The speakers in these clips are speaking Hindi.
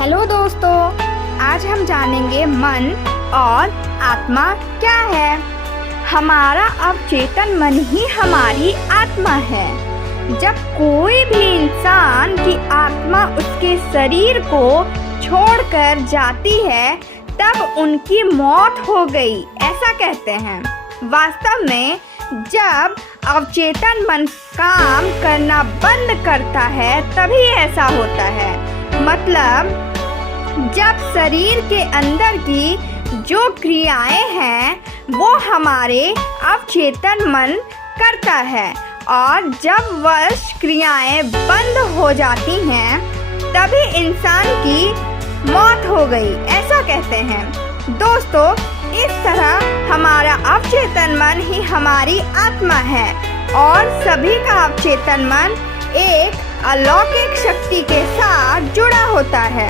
हेलो दोस्तों, आज हम जानेंगे मन और आत्मा क्या है। हमारा अवचेतन मन ही हमारी आत्मा है। जब कोई भी इंसान की आत्मा उसके शरीर को छोड़कर जाती है तब उनकी मौत हो गई, ऐसा कहते हैं। वास्तव में जब अवचेतन मन काम करना बंद करता है तभी ऐसा होता है। मतलब जब शरीर के अंदर की जो क्रियाएं हैं वो हमारे अवचेतन मन करता है और जब वह क्रियाएं बंद हो जाती हैं तभी इंसान की मौत हो गई, ऐसा कहते हैं। दोस्तों, इस तरह हमारा अवचेतन मन ही हमारी आत्मा है और सभी का अवचेतन मन एक अलौकिक शक्ति के साथ जुड़ा होता है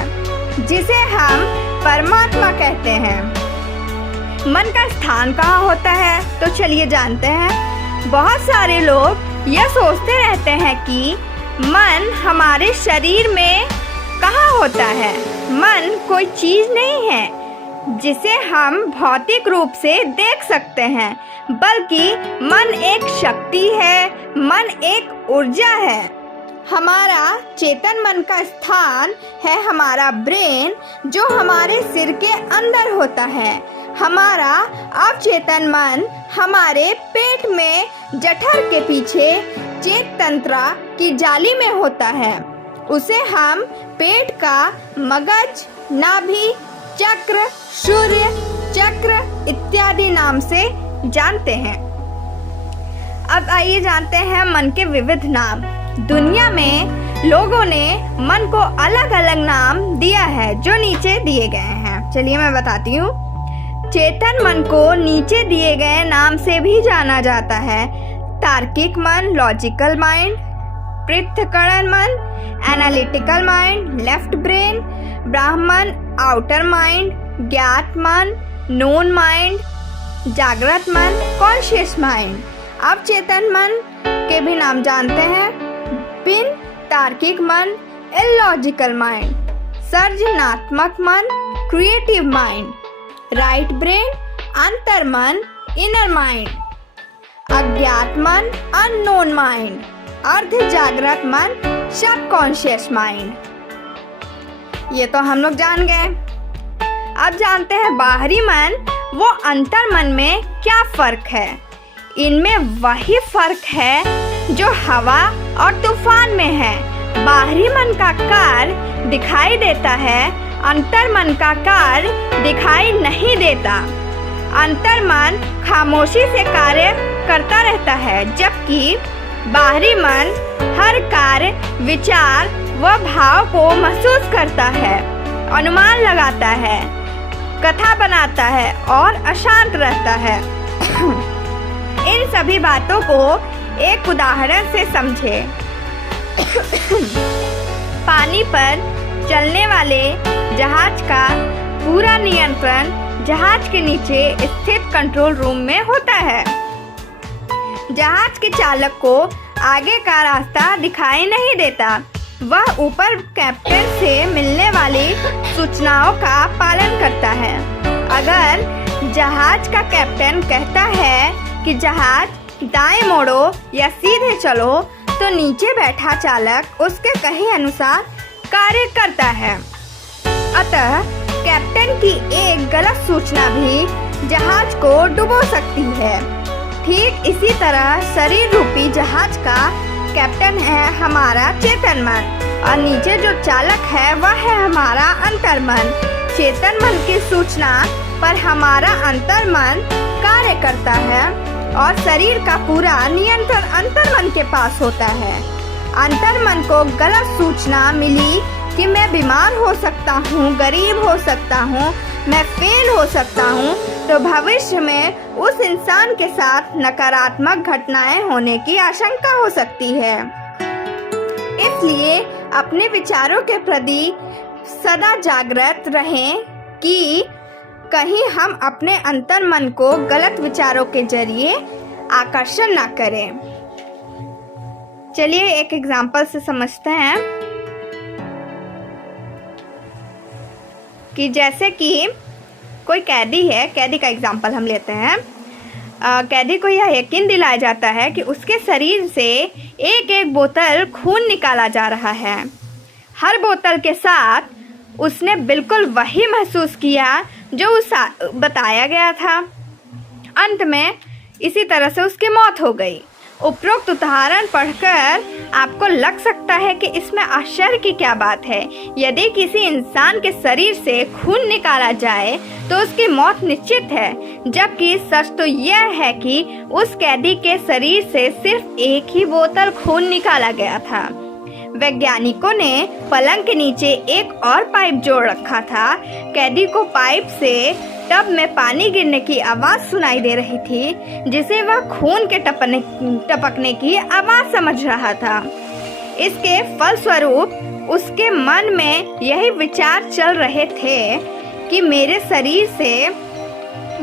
जिसे हम परमात्मा कहते हैं। मन का स्थान कहाँ होता है तो चलिए जानते हैं। बहुत सारे लोग यह सोचते रहते हैं कि मन हमारे शरीर में कहाँ होता है। मन कोई चीज नहीं है जिसे हम भौतिक रूप से देख सकते हैं, बल्कि मन एक शक्ति है, मन एक ऊर्जा है। हमारा चेतन मन का स्थान है हमारा ब्रेन, जो हमारे सिर के अंदर होता है। हमारा अवचेतन मन हमारे पेट में जठर के पीछे चेत तंत्रा की जाली में होता है। उसे हम पेट का मगज, नाभि चक्र, सूर्य चक्र इत्यादि नाम से जानते हैं। अब आइए जानते हैं मन के विविध नाम। दुनिया में लोगों ने मन को अलग अलग नाम दिया है जो नीचे दिए गए हैं। चलिए मैं बताती हूँ। चेतन मन को नीचे दिए गए नाम से भी जाना जाता है। तार्किक मन, लॉजिकल माइंड, पृथक्करण मन, एनालिटिकल माइंड, लेफ्ट ब्रेन, ब्राह्मण, आउटर माइंड, ज्ञात मन, नोन माइंड, जागृत मन, कॉन्शियस माइंड। अब चेतन मन के भी नाम जानते हैं। पिन, तार्किक मन, इलॉजिकल माइंड, सर्जनात्मक मन, क्रिएटिव माइंड, राइट ब्रेन, अंतर मन, इनर माइंड, अज्ञात मन, अननोन माइंड, अर्ध जागृत मन, सबकॉन्शियस माइंड। ये तो हम लोग जान गए। अब जानते हैं बाहरी मन वो अंतर मन में क्या फर्क है। इनमें वही फर्क है जो हवा और तूफान में है। बाहरी मन का कार्य दिखाई देता है, अंतर मन का कार्य दिखाई नहीं देता। अंतर मन खामोशी से कार्य करता रहता है, जबकि बाहरी मन हर कार्य, विचार व भाव को महसूस करता है, अनुमान लगाता है, कथा बनाता है और अशांत रहता है। इन सभी बातों को एक उदाहरण से समझे। पानी पर चलने वाले जहाज का पूरा नियंत्रण जहाज के नीचे स्थित कंट्रोल रूम में होता है। जहाज के चालक को आगे का रास्ता दिखाई नहीं देता। वह ऊपर कैप्टन से मिलने वाली सूचनाओं का पालन करता है। अगर जहाज का कैप्टन कहता है कि जहाज दाएं मोड़ो या सीधे चलो, तो नीचे बैठा चालक उसके कहे अनुसार कार्य करता है। अतः कैप्टन की एक गलत सूचना भी जहाज को डुबो सकती है। ठीक इसी तरह शरीर रूपी जहाज का कैप्टन है हमारा चेतन मन और नीचे जो चालक है वह है हमारा अंतर मन। चेतन मन की सूचना पर हमारा अंतर मन कार्य करता है और शरीर का पूरा नियंत्रण अंतर मन के पास होता है। अंतर मन को गलत सूचना मिली कि मैं बीमार हो सकता हूँ, गरीब हो सकता हूँ, मैं फेल हो सकता हूँ, तो भविष्य में उस इंसान के साथ नकारात्मक घटनाएं होने की आशंका हो सकती है। इसलिए अपने विचारों के प्रति सदा जागृत रहें कि कहीं हम अपने अंतर मन को गलत विचारों के जरिए आकर्षण ना करें। चलिए एक एग्जाम्पल से समझते हैं। कि जैसे कि कोई कैदी है, कैदी का एग्जाम्पल हम लेते हैं। कैदी को यह यकीन दिलाया जाता है कि उसके शरीर से एक एक बोतल खून निकाला जा रहा है। हर बोतल के साथ उसने बिल्कुल वही महसूस किया जो बताया गया था। अंत में इसी तरह से उसकी मौत हो गई। उपरोक्त उदाहरण पढ़कर आपको लग सकता है कि इसमें आश्चर्य की क्या बात है। यदि किसी इंसान के शरीर से खून निकाला जाए तो उसकी मौत निश्चित है, जबकि सच तो यह है कि उस कैदी के शरीर से सिर्फ एक ही बोतल खून निकाला गया था। वैज्ञानिकों ने पलंग के नीचे एक और पाइप जोड़ रखा था। कैदी को पाइप से टब में पानी गिरने की आवाज़ सुनाई दे रही थी, जिसे वह खून के टपकने की आवाज़ समझ रहा था। इसके फलस्वरूप उसके मन में यही विचार चल रहे थे कि मेरे शरीर से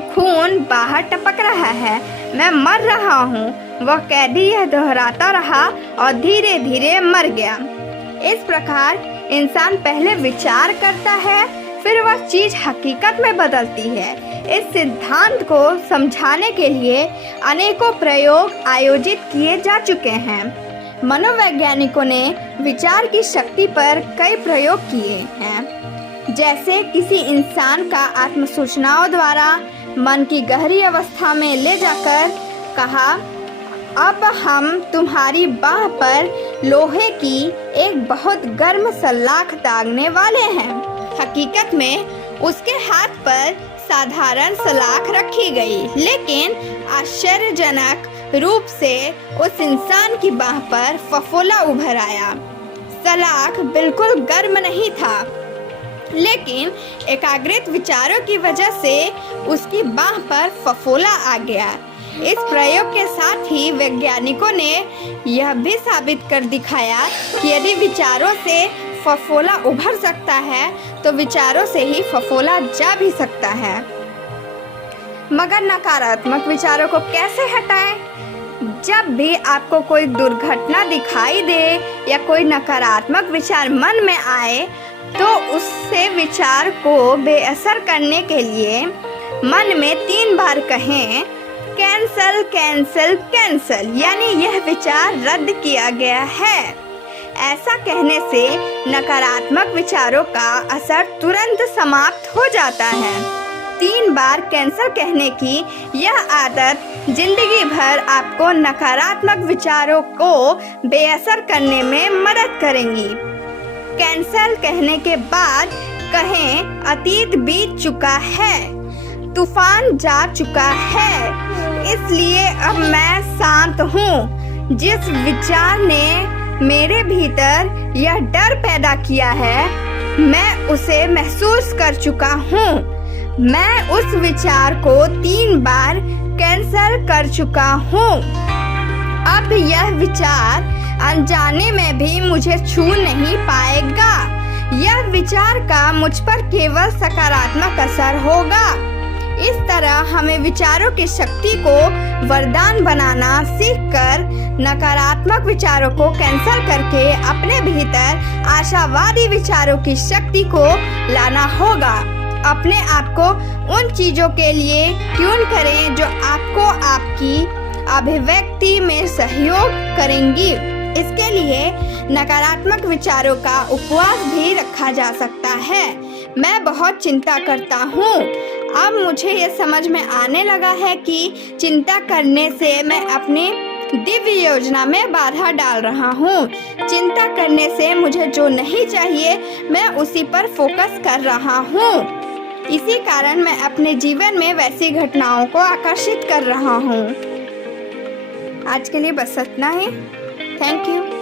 खून बाहर टपक रहा है, मैं मर रहा हूँ। वह कैदी यह दोहराता रहा और धीरे धीरे मर गया। इस प्रकार इंसान पहले विचार करता है, फिर वह चीज हकीकत में बदलती है। इस सिद्धांत को समझाने के लिए अनेकों प्रयोग आयोजित किए जा चुके हैं। मनोवैज्ञानिकों ने विचार की शक्ति पर कई प्रयोग किए हैं, जैसे किसी इंसान का आत्मसूचनाओं द्वारा मन की गहरी अवस्था में ले जाकर कहा, अब हम तुम्हारी बाह पर लोहे की एक बहुत गर्म सलाख दागने वाले हैं। हकीकत में उसके हाथ पर साधारण सलाख रखी गई, लेकिन आश्चर्यजनक रूप से उस इंसान की बाह पर फफोला उभर आया। सलाख बिल्कुल गर्म नहीं था, लेकिन एकाग्रित विचारों की वजह से उसकी बाह पर फफोला आ गया। इस प्रयोग के साथ ही वैज्ञानिकों ने यह भी साबित कर दिखाया कि यदि विचारों से फफोला उभर सकता है तो विचारों से ही फफोला जा भी सकता है। मगर नकारात्मक विचारों को कैसे हटाएं? जब भी आपको कोई दुर्घटना दिखाई दे या कोई नकारात्मक विचार मन में आए तो उससे विचार को बेअसर करने के लिए मन में 3 बार कहें, कैंसल कैंसल कैंसल, यानी यह विचार रद्द किया गया है। ऐसा कहने से नकारात्मक विचारों का असर तुरंत समाप्त हो जाता है। 3 बार कैंसल कहने की यह आदत जिंदगी भर आपको नकारात्मक विचारों को बेअसर करने में मदद करेंगी। कैंसल कहने के बाद कहें, अतीत बीत चुका है, तूफान जा चुका है, इसलिए अब मैं शांत हूँ। जिस विचार ने मेरे भीतर यह डर पैदा किया है, मैं उसे महसूस कर चुका हूँ। मैं उस विचार को 3 बार कैंसल कर चुका हूँ। अब यह विचार अनजाने में भी मुझे छू नहीं पाएगा। यह विचार का मुझ पर केवल सकारात्मक असर होगा। इस तरह हमें विचारों की शक्ति को वरदान बनाना सीखकर नकारात्मक विचारों को कैंसल करके अपने भीतर आशावादी विचारों की शक्ति को लाना होगा। अपने आप को उन चीजों के लिए ट्यून करें जो आपको आपकी अभिव्यक्ति में सहयोग करेंगी। इसके लिए नकारात्मक विचारों का उपवास भी रखा जा सकता है। मैं बहुत चिंता करता हूँ। अब मुझे ये समझ में आने लगा है कि चिंता करने से मैं अपनी दिव्य योजना में बाधा डाल रहा हूँ। चिंता करने से मुझे जो नहीं चाहिए मैं उसी पर फोकस कर रहा हूँ। इसी कारण मैं अपने जीवन में वैसी घटनाओं को आकर्षित कर रहा हूँ। आज के लिए बस इतना ही। Thank you.